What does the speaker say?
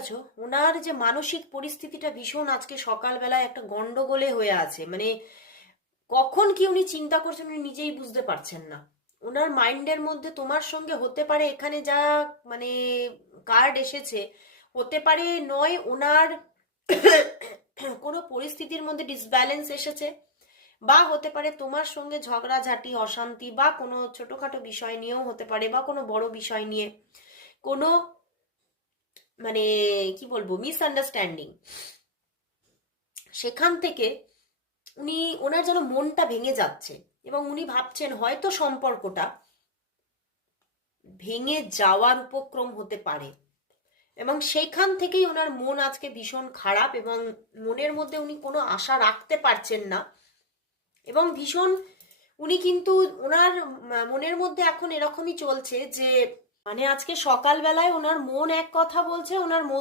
আছো ওনার যে মানসিক পরিস্থিতিটা ভীষণ আজকে সকালবেলায় একটা গন্ডগোলে হয়ে আছে। মানে কখন কি উনি চিন্তা করছেন উনি নিজেই বুঝতে পারছেন না। ওনার মাইন্ডের মধ্যে তোমার সঙ্গে হতে পারে, এখানে যা মানে কার্ড এসেছে, হতে পারে নয় ওনার কোনো পরিস্থিতির মধ্যে ডিসব্যালেন্স এসেছে, বা হতে পারে তোমার সঙ্গে ঝগড়াঝাটি অশান্তি বা কোনো ছোটখাটো বিষয় নিয়েও হতে পারে, বা কোনো বড় বিষয় নিয়ে কোনো মানে কি বলবো মিসআন্ডারস্ট্যান্ডিং, সেখান থেকে উনি ওনার যেন মনটা ভেঙে যাচ্ছে এবং উনি ভাবছেন হয়তো সম্পর্কটা ভেঙে যাওয়ার উপক্রম হতে পারে। এবং সেইখান থেকেই ওনার মন আজকে ভীষণ খারাপ এবং মনের মধ্যে উনি কোনো আশা রাখতে পারছেন না। এবং ভীষণ উনি কিন্তু ওনার মনের মধ্যে এখন এরকমই চলছে যে মানে আজকে সকালবেলায় ওনার মন এক কথা বলছে, ওনার